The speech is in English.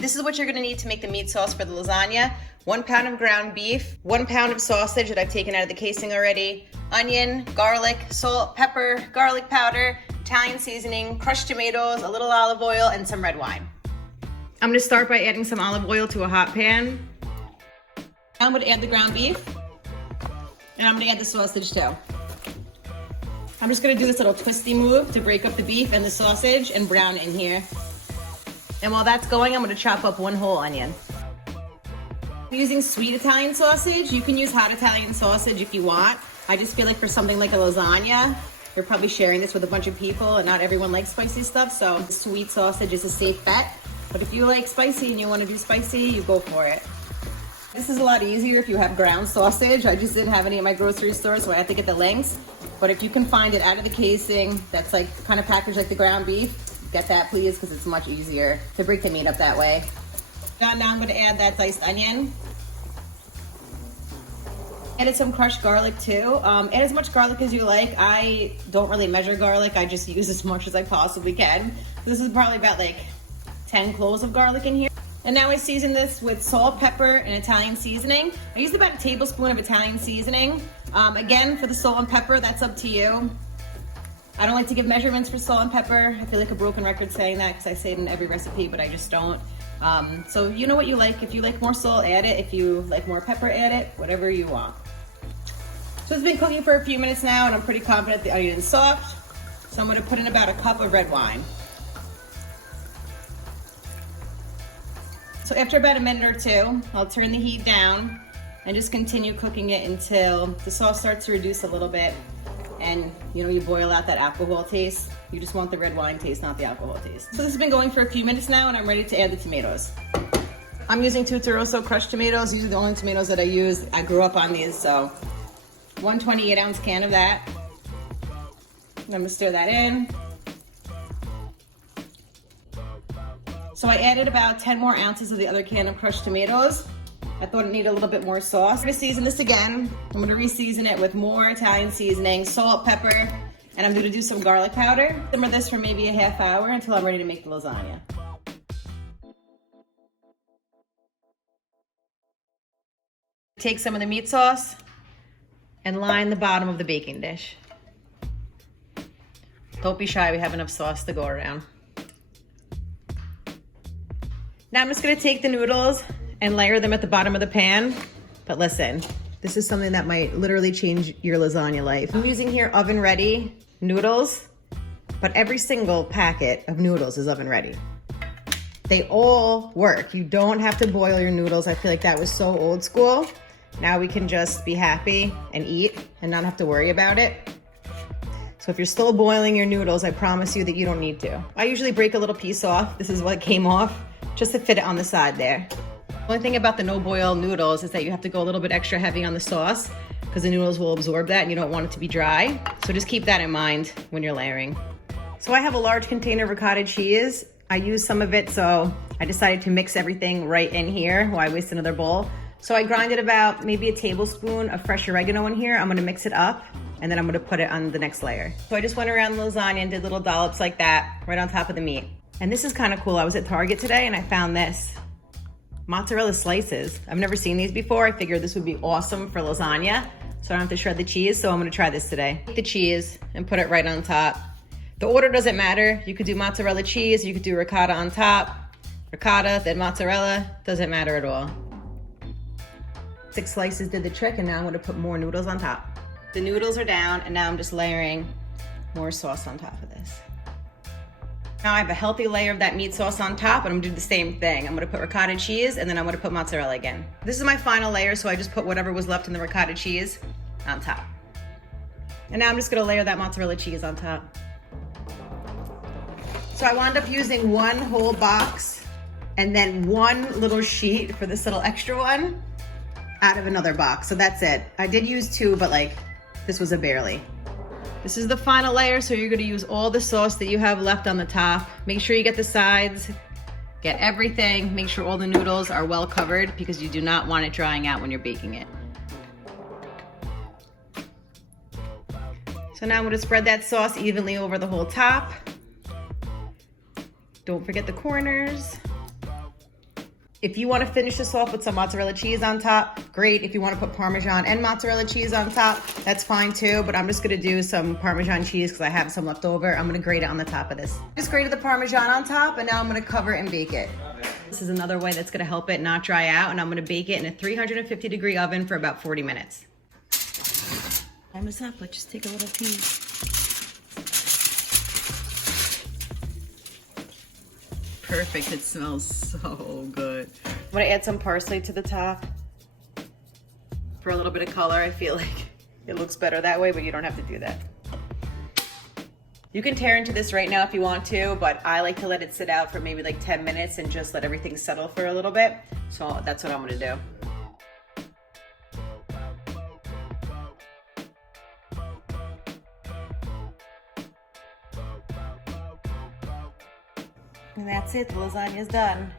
This is what you're gonna need to make the meat sauce for the lasagna. 1 pound of ground beef, 1 pound of sausage that I've taken out of the casing already, onion, garlic, salt, pepper, garlic powder, Italian seasoning, crushed tomatoes, a little olive oil, and some red wine. I'm gonna start by adding some olive oil to a hot pan. Now I'm gonna add the ground beef, and I'm gonna add the sausage too. I'm just gonna do this little twisty move to break up the beef and the sausage and brown it in here. And while that's going, I'm gonna chop up 1 whole onion. I'm using sweet Italian sausage. You can use hot Italian sausage if you want. I just feel like for something like a lasagna, you're probably sharing this with a bunch of people and not everyone likes spicy stuff, so sweet sausage is a safe bet. But if you like spicy and you wanna do spicy, you go for it. This is a lot easier if you have ground sausage. I just didn't have any at my grocery store, so I had to get the links. But if you can find it out of the casing, that's like kind of packaged like the ground beef, get that please, because it's much easier to break the meat up that way. Now I'm gonna add that diced onion. Added some crushed garlic too. Add as much garlic as you like. I don't really measure garlic. I just use as much as I possibly can. So this is probably about like 10 cloves of garlic in here. And now I season this with salt, pepper, and Italian seasoning. I used about a tablespoon of Italian seasoning. Again, for the salt and pepper, that's up to you. I don't like to give measurements for salt and pepper. I feel like a broken record saying that because I say it in every recipe, but I just don't. So you know what you like. If you like more salt, add it. If you like more pepper, add it. Whatever you want. So it's been cooking for a few minutes now, and I'm pretty confident the onion is soft. So I'm gonna put in about a cup of red wine. So after about a minute or two, I'll turn the heat down and just continue cooking it until the sauce starts to reduce a little bit. And you know, you boil out that alcohol taste. You just want the red wine taste, not the alcohol taste. So this has been going for a few minutes now, and I'm ready to add the tomatoes. I'm using Tutti Rosso crushed tomatoes. These are the only tomatoes that I use. I grew up on these, so 1 28-ounce can of that. I'm gonna stir that in. So I added about 10 more ounces of the other can of crushed tomatoes. I thought it needed a little bit more sauce. I'm gonna season this again. I'm gonna re-season it with more Italian seasoning, salt, pepper, and I'm gonna do some garlic powder. Simmer this for maybe a half hour until I'm ready to make the lasagna. Take some of the meat sauce and line the bottom of the baking dish. Don't be shy, we have enough sauce to go around. Now I'm just gonna take the noodles and layer them at the bottom of the pan. But listen, this is something that might literally change your lasagna life. I'm using here oven ready noodles, but every single packet of noodles is oven ready. They all work. You don't have to boil your noodles. I feel like that was so old school. Now we can just be happy and eat and not have to worry about it. So if you're still boiling your noodles, I promise you that you don't need to. I usually break a little piece off. This is what came off, just to fit it on the side there. The only thing about the no boil noodles is that you have to go a little bit extra heavy on the sauce because the noodles will absorb that and you don't want it to be dry. So just keep that in mind when you're layering. So I have a large container of ricotta cheese. I used some of it, so I decided to mix everything right in here. Why waste another bowl? So I grinded about maybe a tablespoon of fresh oregano in here. I'm gonna mix it up and then I'm gonna put it on the next layer. So I just went around the lasagna and did little dollops like that right on top of the meat. And this is kind of cool. I was at Target today and I found this. Mozzarella slices. I've never seen these before. I figured this would be awesome for lasagna, so I don't have to shred the cheese, so I'm gonna try this today. Take the cheese and put it right on top. The order doesn't matter. You could do mozzarella cheese, you could do ricotta on top, ricotta, then mozzarella, doesn't matter at all. 6 slices did the trick, and now I'm gonna put more noodles on top. The noodles are down, and now I'm just layering more sauce on top of this. Now I have a healthy layer of that meat sauce on top, and I'm gonna do the same thing. I'm gonna put ricotta cheese, and then I'm gonna put mozzarella again. This is my final layer, so I just put whatever was left in the ricotta cheese on top. And now I'm just gonna layer that mozzarella cheese on top. So I wound up using 1 whole box, and then 1 little sheet for this little extra one out of another box. So that's it. I did use 2, but like, this was a barely. This is the final layer, so you're gonna use all the sauce that you have left on the top. Make sure you get the sides, get everything, make sure all the noodles are well covered because you do not want it drying out when you're baking it. So now I'm gonna spread that sauce evenly over the whole top. Don't forget the corners. If you want to finish this off with some mozzarella cheese on top, great. If you want to put Parmesan and mozzarella cheese on top, that's fine too. But I'm just going to do some Parmesan cheese because I have some left over. I'm going to grate it on the top of this. Just grated the Parmesan on top, and now I'm going to cover it and bake it. This is another way that's going to help it not dry out, and I'm going to bake it in a 350-degree oven for about 40 minutes. Time is up. Let's just take a little piece. Perfect. It smells so good. I'm gonna add some parsley to the top for a little bit of color. I feel like it looks better that way, but you don't have to do that. You can tear into this right now if you want to, but I like to let it sit out for maybe like 10 minutes and just let everything settle for a little bit. So that's what I'm gonna do. And that's it, the lasagna's done.